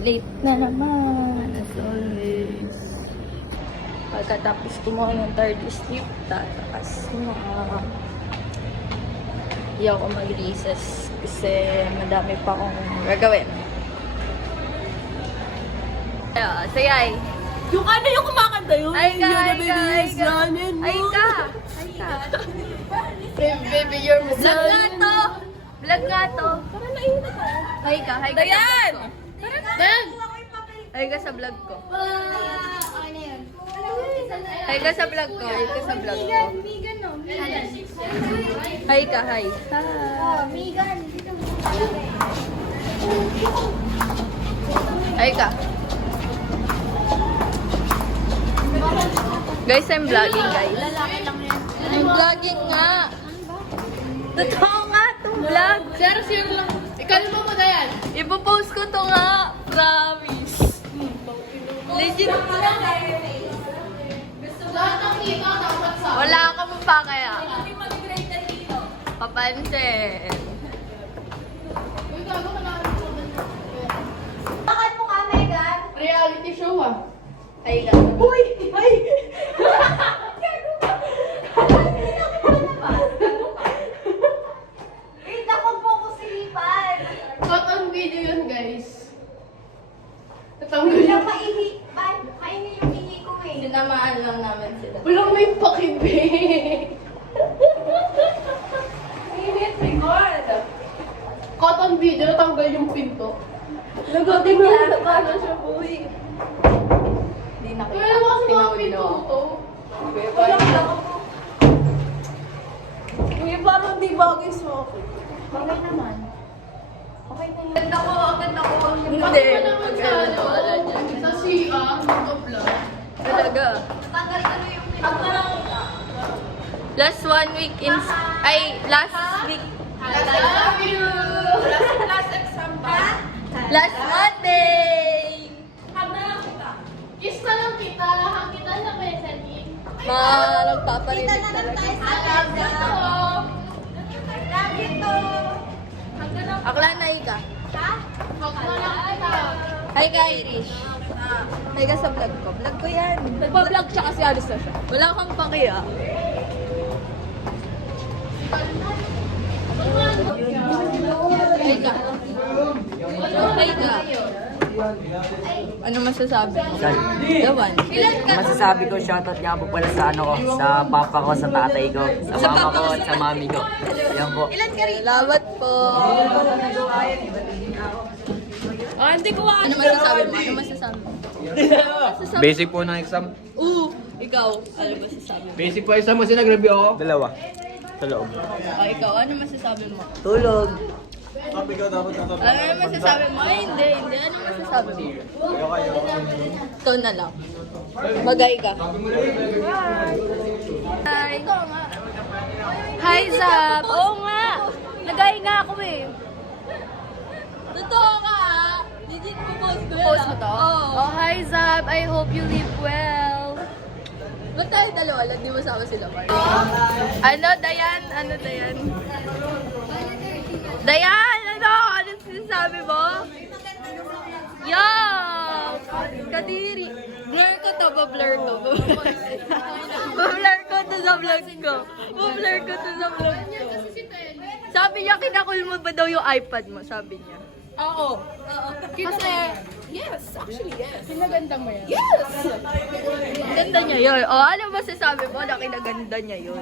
Late na naman, as always. Pagkatapos kumuha ng third sleep, tatakas na. Hindi ako mag-recess kasi madami pa akong gagawin. Sayay. Yung ano yung kumakanta yun? Ay ka, You're ay the ka, ay baby's ka. running Ay mo. ka, ay ka. Baby, you're my vlog nga to. Vlog nga to. Parang naiinit ka. Hi ka, hi ka. Dayan! Dayan! Hi ka sa vlog ko. Okay na yun. Hi ka sa vlog ko. Hi ka sa vlog ko. Migan, no? Hi ka, hi. Oh, Migan. Dito mo. Hi ka. Guys, I'm vlogging, guys. Lalaki lang yan. I'm vlogging nga. Totoo nga itong vlog. Share lang. Ikalma mo na yan. Ipopost ko to nga. Promise. Legit. Lahat ng kita dapat sa... Wala ka mo pa kaya. Papansin. Uy, gago ka na. Bakit mo ka, Megan? Reality show ah. Hi ka. Uy! Ay! Wait, ako po ko silipan. Cut on video yun guys. Natanggal Wala yung... maihi. Maingi yung ihi ko eh. Sinamaan lang namin sila. Walang may pakibig. Init, record. Cut on video, natanggal yung pinto. Nagating na paano siya buhay. Hindi na Kaya naman kasi mga pinto to. Walang lang ako. Uy, parang di bagay sa akin. Bagay naman. Okay na yun. Agad ako. Hindi. Ako naman sa ano, sa CR, mag-vlog. Talaga. Tanggal ano yung Last 1 week in... last week. Love you! Last exam ba? Last Monday! Hag na lang kita. Kiss na lang kita. Hag kita sa messaging. Nagpaparinig Kita na lang talaga. tayo sa Love you to. Love you to. Hag na lang. Akla na ka. Ha? Hag na lang kita. Hi ka, Irish. Hi ka sa vlog ko. Vlog ko yan. Nagpa-vlog siya kasi alis na siya. Wala kang pakiya. Hi ka. Hi ka. Ano masasabi mo? Dawan. Ang masasabi ko, shoutout nga po pala sa ano ko, sa papa ko, sa tatay ko, sa mama ko, at sa mami ko. Yan po. Salamat po. Hindi ko Ano masasabi mo? Ano masasabi mo? Basic po ng exam. Ikaw. Ano masasabi mo? Basic po exam kasi nag-review ako. Dalawa. Sa loob. Ikaw. Ano masasabi mo? Tulog. Ano masasabi mo? Ay, hindi. Ano masasabi mo? Ikaw na lang. Bagay ka. Hi. Ikaw nga. Hi, Zap. Oo nga. Nagay nga ako eh. Totoo ka. Legit ko post ko. Post mo to? Oh, hi, Zap. I hope you live well. Ba't tayo dalawa lang? Di mo sama sila, Mar? Ano, Dayan? Ano, Dayan? Dayan! Ano? Anong sinasabi mo? Yo! Kadiri! Blur ko to, ba-blur ko. Ba-blur ko to sa vlog ko. Ba-blur ko to sa vlog ko. Sabi niya, kinakul mo ba daw yung iPad mo? Sabi niya. Oo. Kasi, yes, actually yes. Pinaganda mo yan. Ganda niya yun. O, ano masasabi mo na kinaganda niya yun?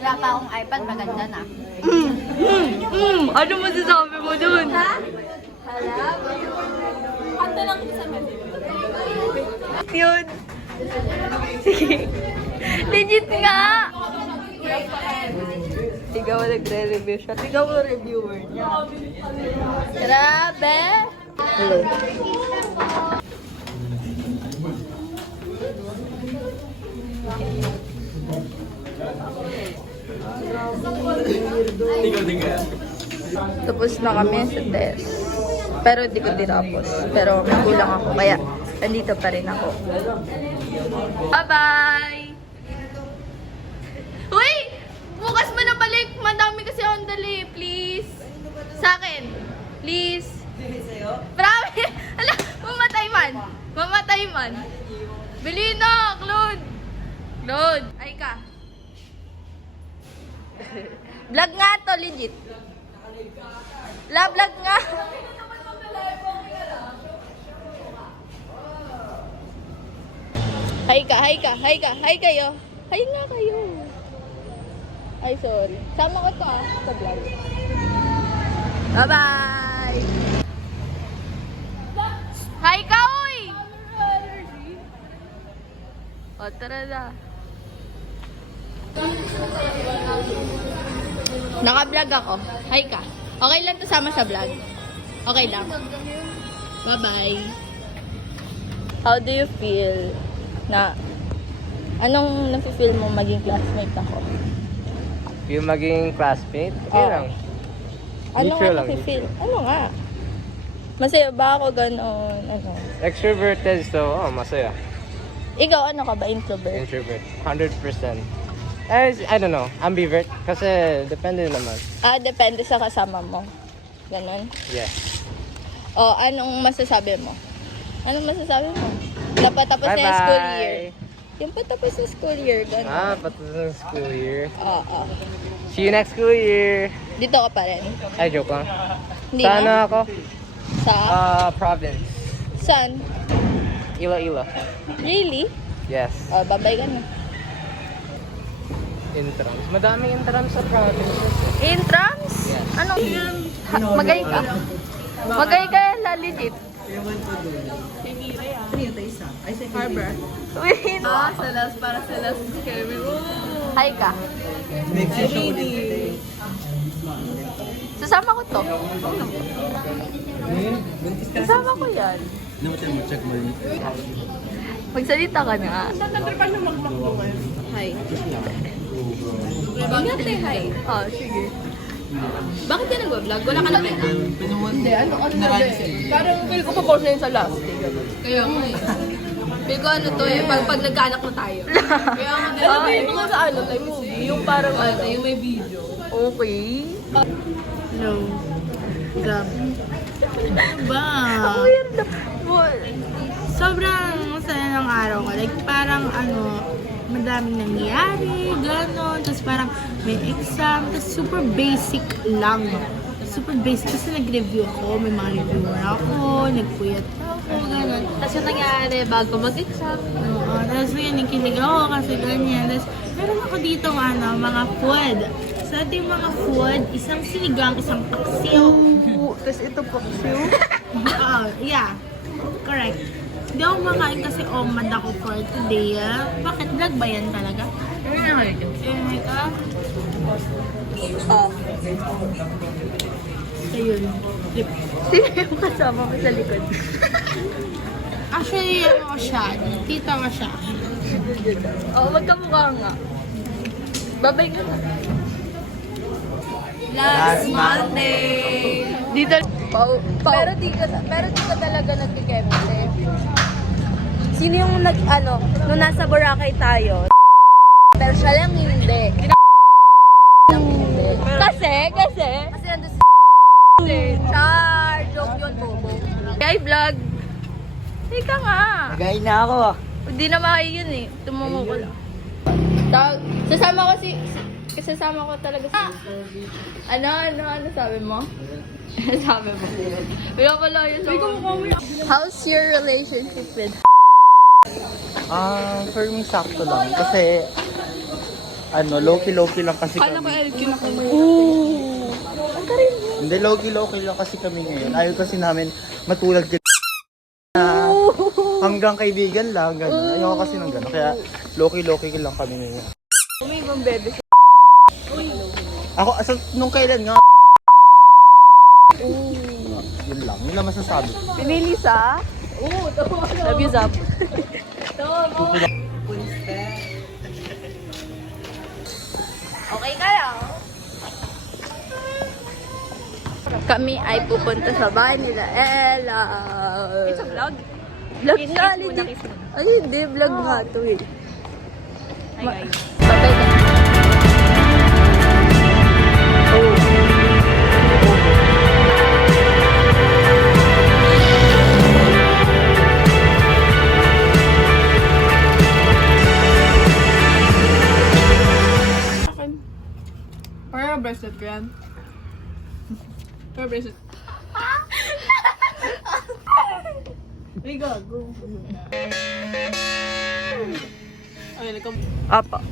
Wala pa akong iPad, maganda na. Ano masasabi mo dun? Kanta lang sa message. Yun. Sige. Legit nga! Ikaw nagre-review siya. Ikaw ang reviewer niya. Grabe! Hello. Tapos na kami sa test. Pero hindi ko tinapos. Pero may kulang ako. Kaya nandito pa rin ako. Bye-bye! Uy! Bukas mo na balik! Madami kasi on dali. Please! Sa akin! Please! Vlog nga to, legit. Vlog nga. Hi kayo. Hi nga kayo. Ay, sorry. Sama ko to sa vlog. Bye-bye! Hi ka, uy! O, tara na. Naka-vlog ako. Hi ka. Okay lang to sama sa vlog. Okay lang. Bye-bye. How do you feel na anong nafe-feel mo maging classmate ako? Yung maging classmate? Oo. Okay lang. Ano Neutral nga lang. nafe-feel? Ano nga? Masaya ba ako ganon? Ano? Extroverted, so masaya. Ikaw, ano ka ba? Introvert? Introvert. 100%. I don't know. Ambivert. Kasi depende naman. Depende sa kasama mo. Ganon. Yes. O, anong masasabi mo? Anong masasabi mo? Napatapos na yung school year. Yung patapos na school year, ganon. Patapos ng school year. Oo. See you next school year. Dito ka pa rin. Ay, joke lang. Hindi Sana na? ako? Sa? Province. Saan? Iloilo. Really? Yes. O, babay ka na. Intrams. Madaming intrams sa provinces. Intrams? Yes. Ano? Magay ka? Magay ka yan, legit. Harbor. Uy, Sa last, para sa last kami. hi ka. Sasama ko to. Sasama ko yan. Magsalita ka na. Hi. Ingat eh, hi. Oh, sige. Bakit ka nag-vlog? Wala ka na pera? Hindi, ano na rin. Parang feel ko pa na yun sa last day. Kaya nga eh. Feel ko ano to eh, pag nagkaanak na tayo. Kaya nga din. Ano yung mga sa ano tayo movie? Yung parang ano, yung may video. Okay. No. Grabe. Ba? Ang weird na. Sobrang masaya ng araw ko. Like, parang ano, madaming nangyayari, gano'n. Tapos parang may exam. Tapos super basic lang. Super basic. Kasi nag-review ako. May mga reviewer ako. Nagpuyat ako. Gano'n. Tapos yung nangyari bago mag-exam. Oo. Tapos yun, nakinig ako kasi ganyan. Tapos meron ako dito ano, mga food. Sa ating mga food, isang sinigang, isang paksiw. Tapos ito po. Oo, yeah. Correct. Hindi ako makain kasi omad ako for today. Bakit? Vlog ba yan talaga? Eh, ka? Oh. So yun. Trip. Sino yung kasama ko sa likod? Actually, ano ko siya. Tita ko siya. Oo, magkamukha nga. Babay ka na. Last Monday. Dito. Pero di ka talaga nagkikemistry. Sino yung nung nasa Boracay tayo? Pero siya lang hindi. Lang hindi. Kasi nandun si Char, joke yun, bobo. Hey, vlog. Ika nga. Nagain na ako. Hindi na makain yun eh. Tumungo ko lang. Sasama ko talaga si... Ano sabi mo? Sabi mo. Wala pala yun. How's your relationship with... For me, sakto lang. Kasi, low-key lang kasi Kala ko kami. LQ na kami. Ooh! Ang karin mo. Hindi, low-key lang kasi kami ngayon. Ayaw kasi namin matulad ka na hanggang kaibigan lang, gano'n. Ayaw kasi ng gano'n. Kaya, low-key lang kami ngayon. May ibang bebe siya. Ako, nung kailan nga, yun lang masasabi. Pinili sa... Love you, Zap. Okay kayo? Kami ay pupunta sa bahay nila Ella. It's a vlog? Vlog nga, legit. Ay, hindi. Vlog nga to eh. Hi guys. Babay ka. Para bracelet ko yan. Para bracelet. Ay, gago. Ay, Apa.